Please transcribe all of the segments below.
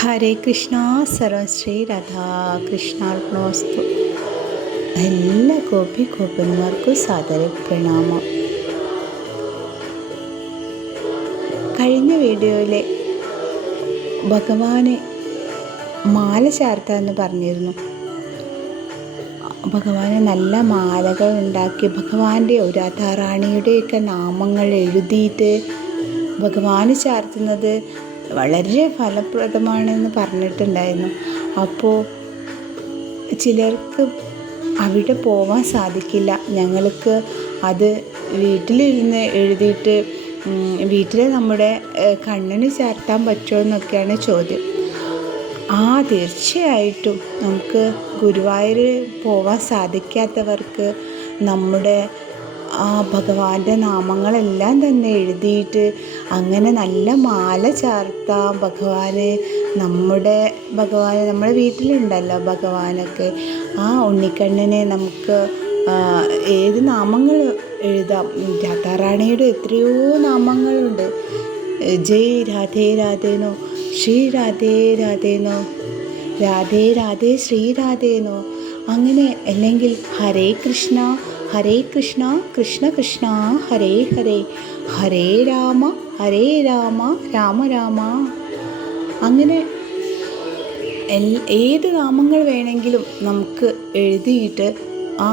ഹരേ കൃഷ്ണ സർവശ്രീ രാധാകൃഷ്ണാർപ്പണവസ്തു എല്ലാ ഗോപി ഗോപന്മാർക്കും സാദര പ്രണാമം. കഴിഞ്ഞ വീഡിയോയിലെ ഭഗവാന് മാല ചാർത്താന്ന് പറഞ്ഞിരുന്നു. ഭഗവാന് നല്ല മാലകൾ ഉണ്ടാക്കി ഭഗവാന്റെ ഒരു രാധാറാണിയുടെയൊക്കെ നാമങ്ങൾ എഴുതിയിട്ട് ഭഗവാന് ചാർത്തുന്നത് വളരെ ഫലപ്രദമാണെന്ന് പറഞ്ഞിട്ടുണ്ടായിരുന്നു. അപ്പോൾ ചിലർക്ക് അവിടെ പോവാൻ സാധിക്കില്ല. ഞങ്ങൾക്ക് അത് വീട്ടിലിരുന്ന് എഴുതിയിട്ട് വീട്ടിൽ നമ്മുടെ കണ്ണിന് ചേർത്താൻ പറ്റുമോ എന്നൊക്കെയാണ് ചോദ്യം. ആ തീർച്ചയായിട്ടും നമുക്ക് ഗുരുവായൂർ പോവാൻ സാധിക്കാത്തവർക്ക് നമ്മുടെ ആ ഭഗവാന്റെ നാമങ്ങളെല്ലാം തന്നെ എഴുതിയിട്ട് അങ്ങനെ നല്ല മാല ചാർത്താം ഭഗവാന്. നമ്മുടെ ഭഗവാനെ നമ്മുടെ വീട്ടിലുണ്ടല്ലോ ഭഗവാനൊക്കെ. ആ ഉണ്ണിക്കണ്ണനെ നമുക്ക് ഏത് നാമങ്ങൾ എഴുതാം? രാധാറാണിയുടെ എത്രയോ നാമങ്ങളുണ്ട്. ജയ് രാധേ രാധേനോ ശ്രീ രാധേ രാധേനോ രാധേ രാധേ ശ്രീ രാധേനോ അങ്ങനെ അല്ലെങ്കിൽ ഹരേ കൃഷ്ണ ഹരേ കൃഷ്ണ കൃഷ്ണ കൃഷ്ണ ഹരേ ഹരേ. ഹരേ രാമ ഹരേ രാമ രാമ രാമ. അങ്ങനെ ഏത് നാമങ്ങൾ വേണമെങ്കിലും നമുക്ക് എഴുതിയിട്ട് ആ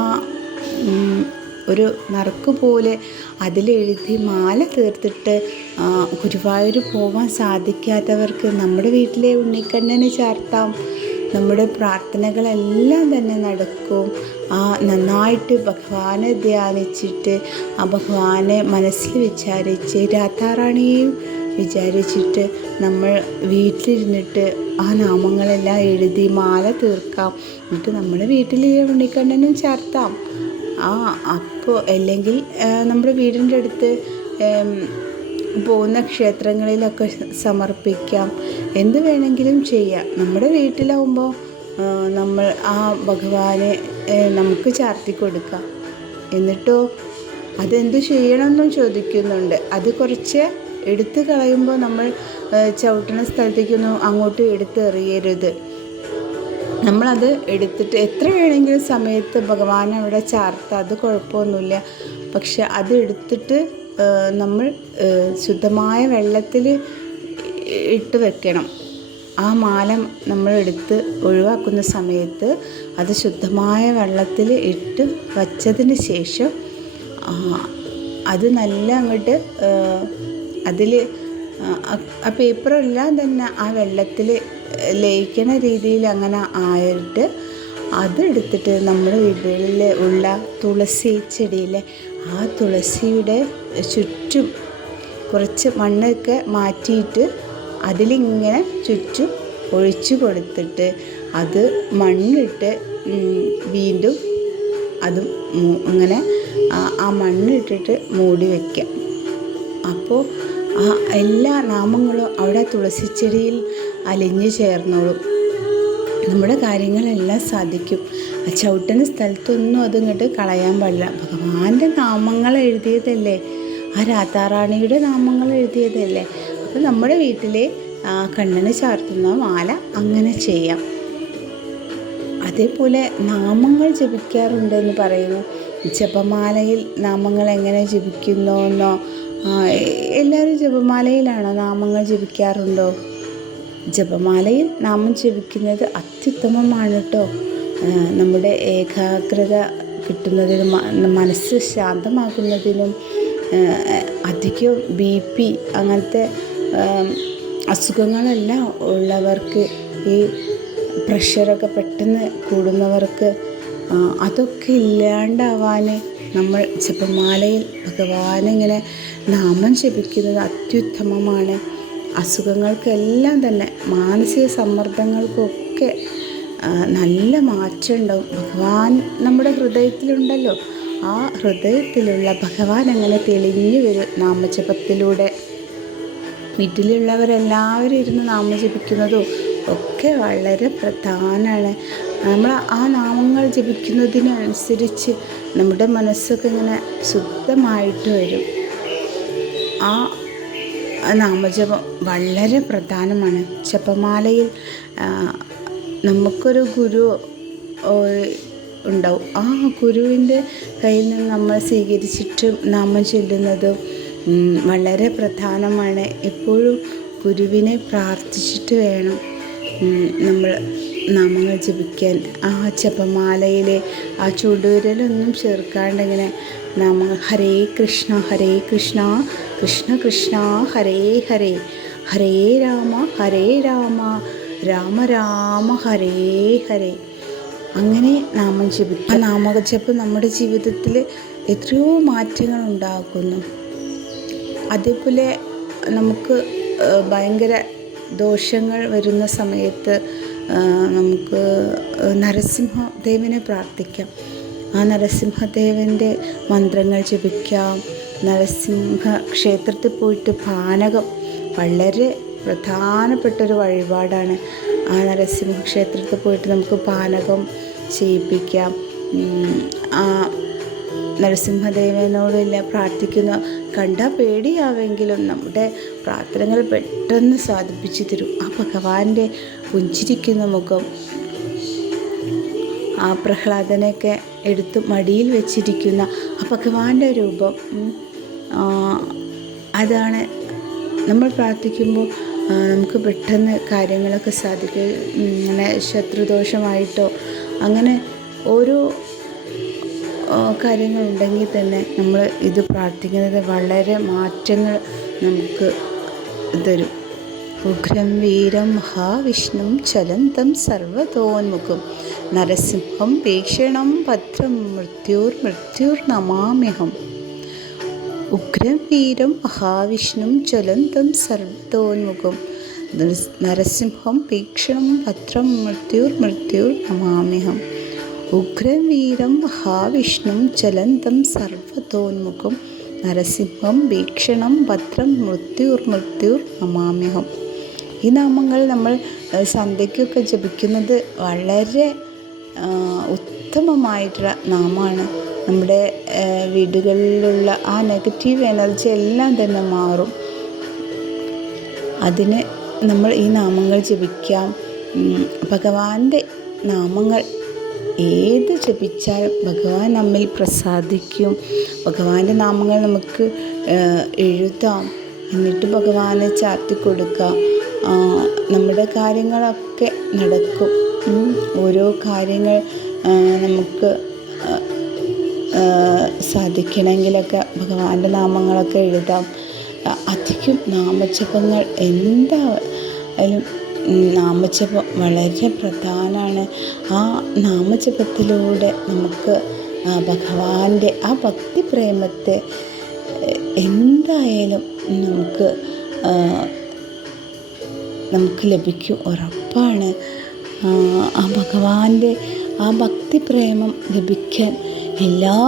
ഒരു നറുക്ക് പോലെ അതിലെഴുതി മാല തീർത്തിട്ട് ഗുരുവായൂർ പോകാൻ സാധിക്കാത്തവർക്ക് നമ്മുടെ വീട്ടിലെ ഉണ്ണിക്കണ്ണനെ ചാർത്താം. നമ്മുടെ പ്രാർത്ഥനകളെല്ലാം തന്നെ നടക്കും. ആ നന്നായിട്ട് ഭഗവാനെ ധ്യാനിച്ചിട്ട് ആ ഭഗവാനെ മനസ്സിൽ വിചാരിച്ച് രാധാറാണിയെയും വിചാരിച്ചിട്ട് നമ്മൾ വീട്ടിലിരുന്നിട്ട് ആ നാമങ്ങളെല്ലാം എഴുതി മാല തീർക്കാം. എന്നിട്ട് നമ്മൾ വീട്ടിൽ ഉണ്ണിക്കണ്ണനും ചേർത്താം. ആ അപ്പോൾ അല്ലെങ്കിൽ നമ്മുടെ വീടിന്റെ അടുത്ത് പോകുന്ന ക്ഷേത്രങ്ങളിലൊക്കെ സമർപ്പിക്കാം. എന്ത് വേണമെങ്കിലും ചെയ്യാം. നമ്മുടെ വീട്ടിലാവുമ്പോൾ നമ്മൾ ആ ഭഗവാനെ നമുക്ക് ചാർത്തി കൊടുക്കാം. എന്നിട്ടോ അതെന്ത് ചെയ്യണമെന്നും ചോദിക്കുന്നുണ്ട്. അത് കുറച്ച് എടുത്തു കളയുമ്പോൾ നമ്മൾ ചവിട്ടുന്ന സ്ഥലത്തേക്കൊന്നും അങ്ങോട്ട് എടുത്ത് എറിയരുത് നമ്മളത് എടുത്തിട്ട് എത്ര വേണമെങ്കിലും സമയത്ത് ഭഗവാൻ അവിടെ ചാർത്ത. അത് കുഴപ്പമൊന്നുമില്ല. പക്ഷെ അത് എടുത്തിട്ട് നമ്മൾ ശുദ്ധമായ വെള്ളത്തിൽ ഇട്ട് വെക്കണം. ആ മാലം നമ്മൾ എടുത്ത് ഒഴിവാക്കുന്ന സമയത്ത് അത് ശുദ്ധമായ വെള്ളത്തിൽ ഇട്ട് വച്ചതിന് ശേഷം അത് നല്ല അങ്ങോട്ട് അതിൽ ആ പേപ്പറെല്ലാം തന്നെ ആ വെള്ളത്തിൽ ലയിക്കണ രീതിയിൽ അങ്ങനെ ആയിട്ട് അതെടുത്തിട്ട് നമ്മുടെ വീടുകളിൽ ഉള്ള തുളസി ചെടിയിലെ ആ തുളസിയുടെ ചുറ്റും കുറച്ച് മണ്ണൊക്കെ മാറ്റിയിട്ട് അതിലിങ്ങനെ ചുറ്റും ഒഴിച്ചു കൊടുത്തിട്ട് അത് മണ്ണിട്ട് വീണ്ടും അതും അങ്ങനെ ആ മണ്ണിട്ടിട്ട് മൂടി വയ്ക്കാം അപ്പോൾ ആ എല്ലാ നാമങ്ങളും അവിടെ തുളസിച്ചെടിയിൽ അലിഞ്ഞു ചേർന്നോളും. നമ്മുടെ കാര്യങ്ങളെല്ലാം സാധിക്കും. ആ ചവിട്ടുന്ന സ്ഥലത്തൊന്നും അതിങ്ങോട്ട് കളയാൻ പാടില്ല. ഭഗവാന്റെ നാമങ്ങൾ എഴുതിയതല്ലേ? ആ രാധാറാണിയുടെ നാമങ്ങൾ എഴുതിയതല്ലേ? അപ്പോൾ നമ്മുടെ വീട്ടിലെ കണ്ണന് ചാർത്തുന്ന മാല അങ്ങനെ ചെയ്യാം. അതേപോലെ നാമങ്ങൾ ജപിക്കാറുണ്ടെന്ന് പറയുന്നു. ജപമാലയിൽ നാമങ്ങൾ എങ്ങനെ ജപിക്കുന്നു എല്ലാവരും ജപമാലയിലാണോ നാമങ്ങൾ ജപിക്കാറുണ്ടോ? ജപമാലയിൽ നാമം ജപിക്കുന്നത് അത്യുത്തമമാണ് കേട്ടോ നമ്മുടെ ഏകാഗ്രത കിട്ടുന്നതിനും മനസ്സ് ശാന്തമാകുന്നതിനും അധികം ബി പി അങ്ങനത്തെ അസുഖങ്ങളെല്ലാം ഉള്ളവർക്ക് ഈ പ്രഷറൊക്കെ പെട്ടെന്ന് കൂടുന്നവർക്ക് അതൊക്കെ ഇല്ലാണ്ടാവാൻ നമ്മൾ ജപമാലയിൽ ഭഗവാനിങ്ങനെ നാമം ജപിക്കുന്നത് അത്യുത്തമമാണ്. അസുഖങ്ങൾക്കെല്ലാം തന്നെ മാനസിക സമ്മർദ്ദങ്ങൾക്കൊക്കെ നല്ല മാറ്റം ഉണ്ടാവും ഭഗവാൻ നമ്മുടെ ഹൃദയത്തിലുണ്ടല്ലോ. ആ ഹൃദയത്തിലുള്ള ഭഗവാൻ അങ്ങനെ തെളിഞ്ഞു വരും നാമജപത്തിലൂടെ. വീട്ടിലുള്ളവരെല്ലാവരും ഇരുന്ന് നാമജപിക്കുന്നതും ഒക്കെ വളരെ പ്രധാനമാണ്. നമ്മൾ ആ നാമങ്ങൾ ജപിക്കുന്നതിനനുസരിച്ച് നമ്മുടെ മനസ്സൊക്കെ ഇങ്ങനെ ശുദ്ധമായിട്ട് വരും. ആ നാമജപം വളരെ പ്രധാനമാണ്. ജപമാലയിൽ നമുക്കൊരു ഗുരു ഉണ്ടാവും. ആ ഗുരുവിന്റെ കയ്യിൽ നിന്ന് നമ്മൾ സ്വീകരിച്ചിട്ട് നാമം ചൊല്ലുന്നത് വളരെ പ്രധാനമാണ്. എപ്പോഴും ഗുരുവിനെ പ്രാർത്ഥിച്ചിട്ട് വേണം നമ്മൾ നാമങ്ങൾ ജപിക്കാൻ. ആ ജപമാലയിലെ ആ ചുടുവിരലൊന്നും ചേർക്കാണ്ടിങ്ങനെ നാമങ്ങൾ ഹരേ കൃഷ്ണ ഹരേ കൃഷ്ണ കൃഷ്ണ കൃഷ്ണ ഹരേ ഹരേ. ഹരേ രാമ ഹരേ രാമ. രാമ രാമ ഹരേ ഹരേ. അങ്ങനെ നാമം ജപിക്കും. ആ നാമജപം നമ്മുടെ ജീവിതത്തിൽ എത്രയോ മാറ്റങ്ങൾ ഉണ്ടാക്കുന്നു. അതേപോലെ നമുക്ക് ഭയങ്കര ദോഷങ്ങൾ വരുന്ന സമയത്ത് നമുക്ക് നരസിംഹദേവനെ പ്രാർത്ഥിക്കാം. ആ നരസിംഹദേവന്റെ മന്ത്രങ്ങൾ ജപിക്കാം. നരസിംഹ ക്ഷേത്രത്തിൽ പോയിട്ട് പാനകം വളരെ പ്രധാനപ്പെട്ടൊരു വഴിപാടാണ്. ആ നരസിംഹ ക്ഷേത്രത്തിൽ പോയിട്ട് നമുക്ക് പാനകം ചെയ്യിപ്പിക്കാം. ആ നരസിംഹദേവനോടില്ല പ്രാർത്ഥിക്കുന്ന. കണ്ടാൽ പേടിയാവെങ്കിലും നമ്മുടെ പ്രാർത്ഥനകൾ പെട്ടെന്ന് സാധിപ്പിച്ചു തരും. ആ ഭഗവാന്റെ പുഞ്ചിരിക്കുന്ന മുഖം ആ പ്രഹ്ലാദനെയൊക്കെ എടുത്ത് മടിയിൽ വെച്ചിരിക്കുന്ന ആ ഭഗവാന്റെ രൂപം അതാണ് നമ്മൾ പ്രാർത്ഥിക്കുമ്പോൾ നമുക്ക് പെട്ടെന്ന് കാര്യങ്ങളൊക്കെ സാധിക്കും ഇങ്ങനെ ശത്രുദോഷമായിട്ടോ അങ്ങനെ ഓരോ കാര്യങ്ങളുണ്ടെങ്കിൽ തന്നെ നമ്മൾ ഇത് പ്രാർത്ഥിക്കുന്നത് വളരെ മാറ്റങ്ങൾ നമുക്ക് തരും. ഉഗ്രം വീരം മഹാവിഷ്ണു ചലന്തം സർവതോന്മുഖം. നരസിംഹം ഭീഷണം ഭദ്രം മൃത്യുർ മൃത്യുർ നമാമ്യഹം. ഉഗ്രം വീരം മഹാവിഷ്ണും ജ്വലന്തം സർവതോന്മുഖം. നരസിംഹം ഭീക്ഷണം ഭദ്രം മൃത്യുർ മൃത്യുർ നമാമ്യഹം. ഉഗ്രം വീരം മഹാവിഷ്ണും ജ്വലന്തം സർവതോന്മുഖം. നരസിംഹം ഭീക്ഷണം ഭദ്രം മൃത്യുർ മൃത്യുർ നമാമ്യഹം. ഈ നാമങ്ങൾ നമ്മൾ സന്ധ്യയ്ക്കൊക്കെ ജപിക്കുന്നത് വളരെ ഉത്തമമായിട്ടുള്ള നാമമാണ് നമ്മുടെ വീടുകളിലുള്ള ആ നെഗറ്റീവ് എനർജി എല്ലാം തന്നെ മാറും. അതിന് നമ്മൾ ഈ നാമങ്ങൾ ജപിക്കാം. ഭഗവാന്റെ നാമങ്ങൾ ഏത് ജപിച്ചാലും ഭഗവാൻ നമ്മിൽ പ്രസാദിക്കും. ഭഗവാന്റെ നാമങ്ങൾ നമുക്ക് എഴുതാം. എന്നിട്ട് ഭഗവാനെ ചാർത്തി കൊടുക്കാം. നമ്മുടെ കാര്യങ്ങളൊക്കെ നടക്കും. ഓരോ കാര്യങ്ങൾ നമുക്ക് സാധിക്കണമെങ്കിലൊക്കെ ഭഗവാന്റെ നാമങ്ങളൊക്കെ എഴുതാം. അധികം നാമജപങ്ങൾ എന്തായാലും നാമജപം വളരെ പ്രധാനമാണ്. ആ നാമജപത്തിലൂടെ നമുക്ക് ഭഗവാന്റെ ആ ഭക്തി പ്രേമത്തെ എന്തായാലും നമുക്ക് നമുക്ക് ലഭിക്കും ഉറപ്പാണ്. ആ ഭഗവാന്റെ ആ ഭക്തി പ്രേമം ലഭിക്കാൻ എല്ലാ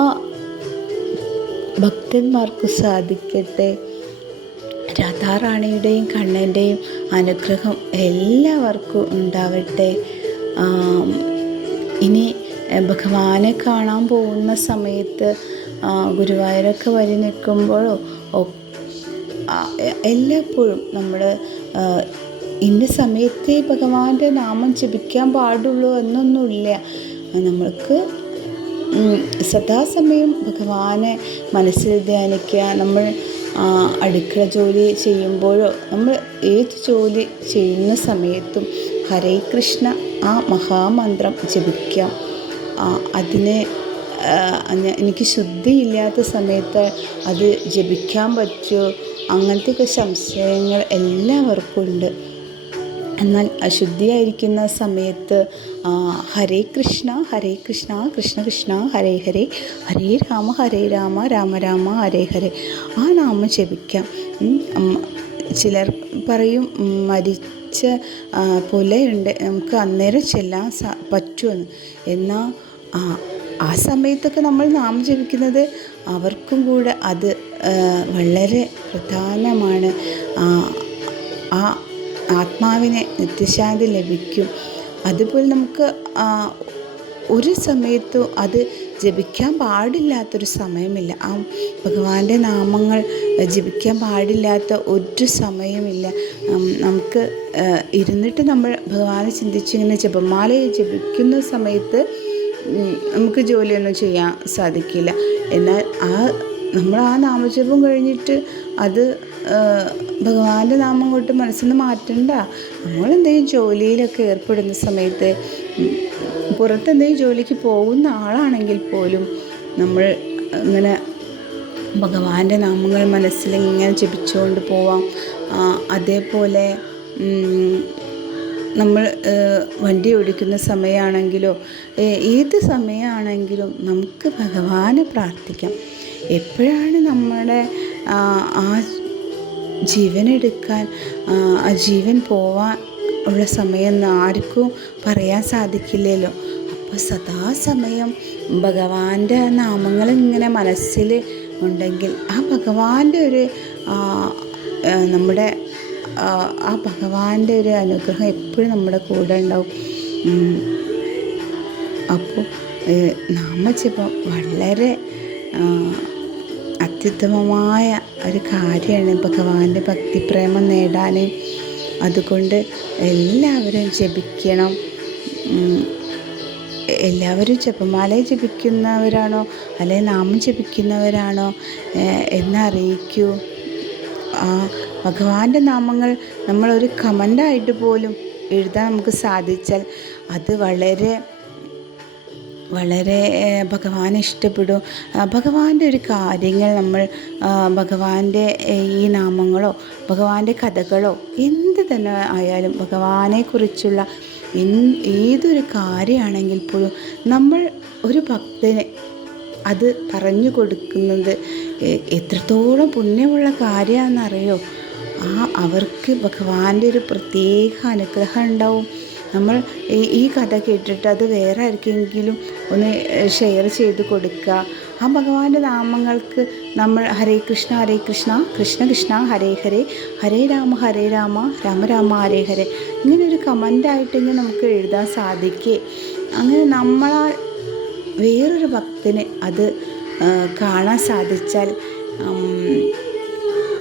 ഭക്തന്മാർക്കും സാധിക്കട്ടെ. രാധാറാണിയുടെയും കണ്ണന്റെയും അനുഗ്രഹം എല്ലാവർക്കും ഉണ്ടാവട്ടെ. ഇനി ഭഗവാനെ കാണാൻ പോകുന്ന സമയത്ത് ഗുരുവായൂരൊക്കെ വരി നിൽക്കുമ്പോഴോ എല്ലപ്പോഴും നമ്മൾ ഇന്ന സമയത്തെ ഭഗവാന്റെ നാമം ജപിക്കാൻ പാടുള്ളൂ എന്നൊന്നുമില്ല. നമ്മൾക്ക് സദാസമയം ഭഗവാനെ മനസ്സിൽ ധ്യാനിക്കുക. നമ്മൾ അടുക്കള ജോലി ചെയ്യുമ്പോഴോ നമ്മൾ ഏത് ജോലി ചെയ്യുന്ന സമയത്തും ഹരേ കൃഷ്ണ ആ മഹാമന്ത്രം ജപിക്കാം ആ, അതിനെ എനിക്ക് ശുദ്ധിയില്ലാത്ത സമയത്ത് അത് ജപിക്കാൻ പറ്റുമോ അങ്ങനത്തെയൊക്കെ സംശയങ്ങൾ എല്ലാവർക്കും ഉണ്ട്. എന്നാൽ അശുദ്ധിയായിരിക്കുന്ന സമയത്ത് ഹരേ കൃഷ്ണ ഹരേ കൃഷ്ണ കൃഷ്ണ കൃഷ്ണ ഹരേ ഹരേ ഹരേ രാമ ഹരേ രാമ രാമ രാമ ഹരേ ഹരേ ആ നാമം ജപിക്കാം. ചിലർ പറയും മരിച്ച പുലയുണ്ട് നമുക്ക് അന്നേരം ചെല്ലാൻ സ പറ്റുമെന്ന്. എന്നാൽ ആ സമയത്തൊക്കെ നമ്മൾ നാമം ജപിക്കുന്നത് അവർക്കും കൂടെ അത് വളരെ പ്രധാനമാണ്. ആ ആത്മാവിനെ നിത്യശാന്തി ലഭിക്കും. അതുപോലെ നമുക്ക് ഒരു സമയത്തും അത് ജപിക്കാൻ പാടില്ലാത്തൊരു സമയമില്ല. ആ ഭഗവാന്റെ നാമങ്ങൾ ജപിക്കാൻ പാടില്ലാത്ത ഒരു സമയമില്ല. നമുക്ക് ഇരുന്നിട്ട് നമ്മൾ ഭഗവാനെ ചിന്തിച്ചിങ്ങനെ ജപമാല ജപിക്കുന്ന സമയത്ത് നമുക്ക് ജോലിയൊന്നും ചെയ്യാൻ സാധിക്കില്ല. എന്നാൽ ആ നമ്മൾ ആ നാമജപം കഴിഞ്ഞിട്ട് അത് ഭഗവാന്റെ നാമം കൊണ്ട് മനസ്സിൽ മാറ്റണ്ട. നമ്മളെന്തെങ്കിലും ജോലിയിലൊക്കെ ഏർപ്പെടുന്ന സമയത്ത് പുറത്തെന്തെങ്കിലും ജോലിക്ക് പോകുന്ന ആളാണെങ്കിൽ പോലും നമ്മൾ ഇങ്ങനെ ഭഗവാന്റെ നാമങ്ങൾ മനസ്സിൽ ഇങ്ങനെ ജപിച്ചുകൊണ്ട് പോവാം അതേപോലെ നമ്മൾ വണ്ടി ഓടിക്കുന്ന സമയമാണെങ്കിലോ ഏത് സമയമാണെങ്കിലും നമുക്ക് ഭഗവാനെ പ്രാർത്ഥിക്കാം. എപ്പോഴാണ് നമ്മുടെ ആ, ജീവനെടുക്കാൻ ആ, ജീവൻ പോവാൻ ഉള്ള സമയം ആർക്കും പറയാൻ സാധിക്കില്ലല്ലോ. അപ്പോൾ സദാസമയം ഭഗവാന്റെ നാമങ്ങൾ ഇങ്ങനെ മനസ്സിൽ ഉണ്ടെങ്കിൽ ആ ഭഗവാന്റെ ഒരു നമ്മുടെ ആ, ഭഗവാന്റെ ഒരു അനുഗ്രഹം എപ്പോഴും നമ്മുടെ കൂടെ ഉണ്ടാവും. അപ്പോൾ നാമജപം വളരെ അത്യുത്തമമായ ഒരു കാര്യമാണ് ഭഗവാന്റെ ഭക്തിപ്രേമം നേടാൻ. അതുകൊണ്ട് എല്ലാവരും ജപിക്കണം. എല്ലാവരും ജപമാല ജപിക്കുന്നവരാണോ? അല്ലെ നാമം ജപിക്കുന്നവരാണോ? എന്നറിയിക്കൂ. ഭഗവാന്റെ നാമങ്ങൾ നമ്മളൊരു കമന്റായിട്ട് പോലും എഴുതാൻ നമുക്ക് സാധിച്ചാൽ അത് വളരെ വളരെ ഭഗവാൻ ഇഷ്ടപ്പെടും. ഭഗവാന്റെ ഒരു കാര്യങ്ങൾ നമ്മൾ ഭഗവാന്റെ ഈ നാമങ്ങളോ ഭഗവാന്റെ കഥകളോ എന്ത് തന്നെ ആയാലും ഭഗവാനെക്കുറിച്ചുള്ള ഏതൊരു കാര്യമാണെങ്കിൽ പോലും നമ്മൾ ഒരു ഭക്തനെ അത് പറഞ്ഞു കൊടുക്കുന്നത് എത്രത്തോളം പുണ്യമുള്ള കാര്യമാണെന്നറിയോ? ആ അവർക്ക് ഭഗവാന്റെ ഒരു പ്രത്യേക അനുഗ്രഹം ഉണ്ടാവും. നമ്മൾ ഈ ഈ കഥ കേട്ടിട്ട് അത് വേറെ ആർക്കെങ്കിലും ഒന്ന് ഷെയർ ചെയ്ത് കൊടുക്കുക. ആ ഭഗവാന്റെ നാമങ്ങൾക്ക് നമ്മൾ ഹരേ കൃഷ്ണ ഹരേ കൃഷ്ണ കൃഷ്ണ കൃഷ്ണ ഹരേ ഹരേ ഹരേ രാമ ഹരേ രാമ രാമ രാമ ഹരേ ഹരേ. ഇങ്ങനെ ഒരു കമന്റായിട്ടെങ്കിൽ നമുക്ക് എഴുതാൻ സാധിക്കേ. അങ്ങനെ നമ്മളാൽ വേറൊരു ഭക്തന് അത് കാണാൻ സാധിച്ചാൽ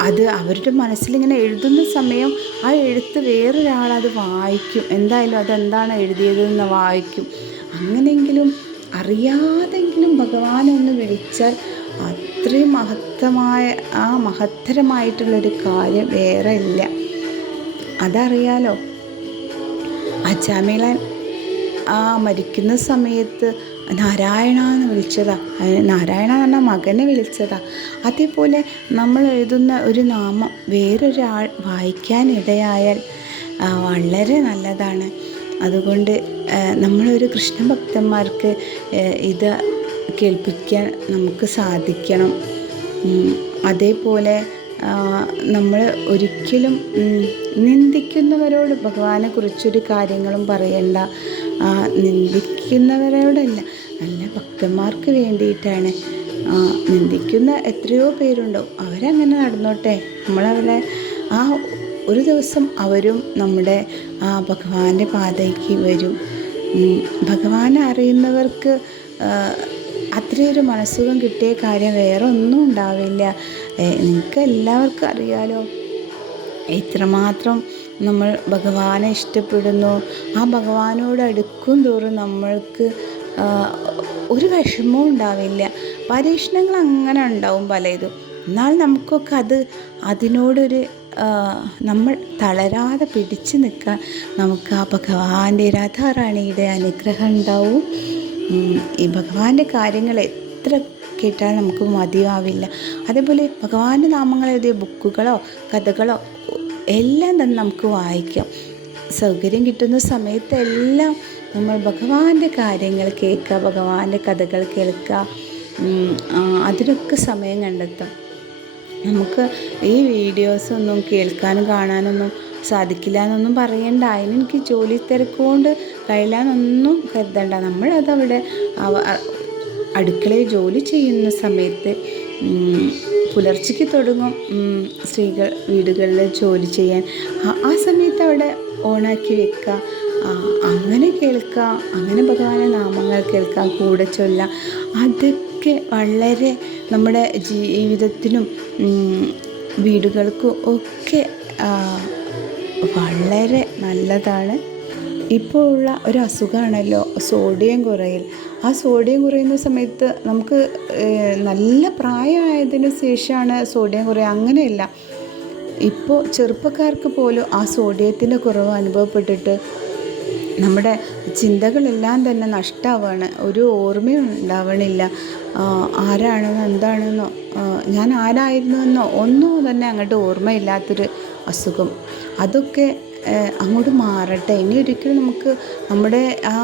അത് അവരുടെ മനസ്സിലിങ്ങനെ എഴുതുന്ന സമയം ആ എഴുത്ത് വേറൊരാളത് വായിക്കും. എന്തായാലും അതെന്താണ് എഴുതിയതെന്ന് വായിക്കും. അങ്ങനെയെങ്കിലും അറിയാതെങ്കിലും ഭഗവാൻ ഒന്ന് വിളിച്ചാൽ അത്രയും മഹത്തമായ ആ മഹത്തരമായിട്ടുള്ളൊരു കാര്യം വേറെ ഇല്ല. അതറിയാലോ? അച്ചാമേലാൻ ആ മരിക്കുന്ന സമയത്ത് നാരായണ എന്ന് വിളിച്ചതാ. നാരായണ എന്ന് പറഞ്ഞാൽ മകനെ വിളിച്ചതാ. അതേപോലെ നമ്മൾ എഴുതുന്ന ഒരു നാമം വേറൊരാൾ വായിക്കാനിടയായാൽ വളരെ നല്ലതാണ്. അതുകൊണ്ട് നമ്മളൊരു കൃഷ്ണഭക്തന്മാർക്ക് ഇത് കേൾപ്പിക്കാൻ നമുക്ക് സാധിക്കണം. അതേപോലെ നമ്മൾ ഒരിക്കലും നിന്ദിക്കുന്നവരോട് ഭഗവാനെ കുറിച്ചൊരു കാര്യങ്ങളും പറയണ്ട. നിന്ദിക്കുന്നവരോടല്ല. ഭക്തന്മാർക്ക് വേണ്ടിയിട്ടാണ്. നിന്ദിക്കുന്ന എത്രയോ പേരുണ്ടോ. അവരങ്ങനെ നടന്നോട്ടെ. നമ്മളവരെ ആ ഒരു ദിവസം അവരും നമ്മുടെ ആ ഭഗവാന്റെ പാതയ്ക്ക് വരും. ഭഗവാൻ അറിയുന്നവർക്ക് അത്രയൊരു മനസ്സുഖം കിട്ടിയ കാര്യം വേറെ ഒന്നും ഉണ്ടാവില്ല നിങ്ങൾക്ക് എല്ലാവർക്കും അറിയാലോ. എത്രമാത്രം നമ്മൾ ഭഗവാനെ ഇഷ്ടപ്പെടുന്നു. ആ ഭഗവാനോട് അടുക്കും തോറും നമ്മൾക്ക് ഒരു വിഷമവും ഉണ്ടാവില്ല. പരീക്ഷണങ്ങൾ അങ്ങനെ ഉണ്ടാവും പലതും എന്നാൽ നമുക്കൊക്കെ അത് അതിനോടൊരു നമ്മൾ തളരാതെ പിടിച്ചു നിൽക്കാൻ നമുക്ക് ആ ഭഗവാന്റെ രാധാറാണിയുടെ അനുഗ്രഹം ഉണ്ടാവും. ഈ ഭഗവാന്റെ കാര്യങ്ങൾ എത്ര കേട്ടാൽ നമുക്ക് മതിയാവില്ല. അതേപോലെ ഭഗവാന്റെ നാമങ്ങൾ എഴുതിയ ബുക്കുകളോ കഥകളോ എല്ലാം തന്നെ നമുക്ക് വായിക്കാം. സൗകര്യം കിട്ടുന്ന സമയത്തെല്ലാം നമ്മൾ ഭഗവാന്റെ കാര്യങ്ങൾ കേൾക്കുക ഭഗവാന്റെ കഥകൾ കേൾക്കുക അതിനൊക്കെ സമയം കണ്ടെത്താം. നമുക്ക് ഈ വീഡിയോസ് ഒന്നും കേൾക്കാനും കാണാനൊന്നും സാധിക്കില്ല എന്നൊന്നും പറയണ്ട. അതിന് എനിക്ക് ജോലി തിരക്കുകൊണ്ട് കഴിയില്ലാന്നൊന്നും കരുതണ്ട. നമ്മളതവിടെ അടുക്കളയിൽ ജോലി ചെയ്യുന്ന സമയത്ത് പുലർച്ചയ്ക്ക് തുടങ്ങും സ്ത്രീകൾ വീടുകളിൽ ജോലി ചെയ്യാൻ. ആ- സമയത്ത് അവിടെ ഓണാക്കി വെക്കുക. അങ്ങനെ കേൾക്കാം അങ്ങനെ ഭഗവാന്റെ നാമങ്ങൾ കേൾക്കാം കൂടെ ചൊല്ലാം. അതൊക്കെ വളരെ നമ്മുടെ ജീവിതത്തിനും വീടുകൾക്കും ഒക്കെ വളരെ നല്ലതാണ്. ഇപ്പോൾ ഉള്ള ഒരു അസുഖമാണല്ലോ സോഡിയം കുറയൽ. ആ സോഡിയം കുറയുന്ന സമയത്ത് നമുക്ക് നല്ല പ്രായമായതിന് ശേഷമാണ് സോഡിയം കുറയുക. അങ്ങനെയല്ല. ഇപ്പോൾ ചെറുപ്പക്കാർക്ക് പോലും ആ സോഡിയത്തിന്റെ കുറവ് അനുഭവപ്പെട്ടിട്ട് നമ്മുടെ ചിന്തകളെല്ലാം തന്നെ നഷ്ടമാവാണ് ഒരു ഓർമ്മയും ഉണ്ടാവണില്ല. ആരാണെന്നോ എന്താണെന്നോ ഞാൻ ആരായിരുന്നുവെന്നോ ഒന്നും തന്നെ അങ്ങോട്ട് ഓർമ്മയില്ലാത്തൊരു അസുഖം. അതൊക്കെ അങ്ങോട്ട് മാറട്ടെ. ഇനി ഒരിക്കലും നമുക്ക് നമ്മുടെ ആ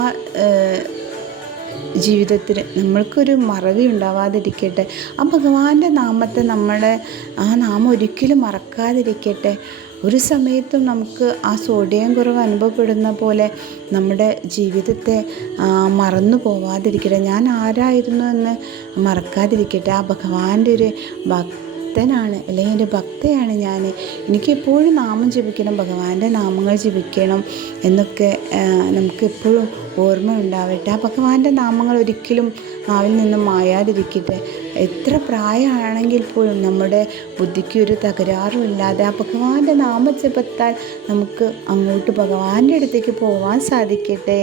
ജീവിതത്തിൽ നമ്മൾക്കൊരു മറവി ഉണ്ടാവാതിരിക്കട്ടെ. ആ ഭഗവാന്റെ നാമത്തെ നമ്മളെ ആ നാമം ഒരിക്കലും മറക്കാതിരിക്കട്ടെ. ഒരു സമയത്തും നമുക്ക് ആ സോഡിയം കുറവ് അനുഭവപ്പെടുന്ന പോലെ നമ്മുടെ ജീവിതത്തെ മറന്നു പോവാതിരിക്കട്ടെ. ഞാൻ ആരായിരുന്നു എന്ന് മറക്കാതിരിക്കട്ടെ. ആ ഭഗവാന്റെ ഒരു ഭക്തനാണ് അല്ലെങ്കിൽ ഒരു ഭക്തയാണ് ഞാൻ. എനിക്കെപ്പോഴും നാമം ജപിക്കണം ഭഗവാന്റെ നാമങ്ങൾ ജപിക്കണം എന്നൊക്കെ നമുക്ക് എപ്പോഴും ഓർമ്മ ഉണ്ടാവട്ടെ ആ ഭഗവാന്റെ നാമങ്ങൾ ഒരിക്കലും നാവിൽ നിന്നും മായാതിരിക്കട്ടെ. എത്ര പ്രായമാണെങ്കിൽ പോലും നമ്മുടെ ബുദ്ധിക്ക് ഒരു തകരാറും ഇല്ലാതെ ആ ഭഗവാന്റെ നാമജപത്താൽ നമുക്ക് അങ്ങോട്ട് ഭഗവാന്റെ അടുത്തേക്ക് പോവാൻ സാധിക്കട്ടെ.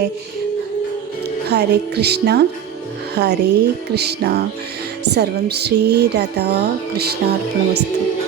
ഹരേ കൃഷ്ണ ഹരേ കൃഷ്ണ. സർവം ശ്രീ രാധാ കൃഷ്ണാർപ്പണമസ്തു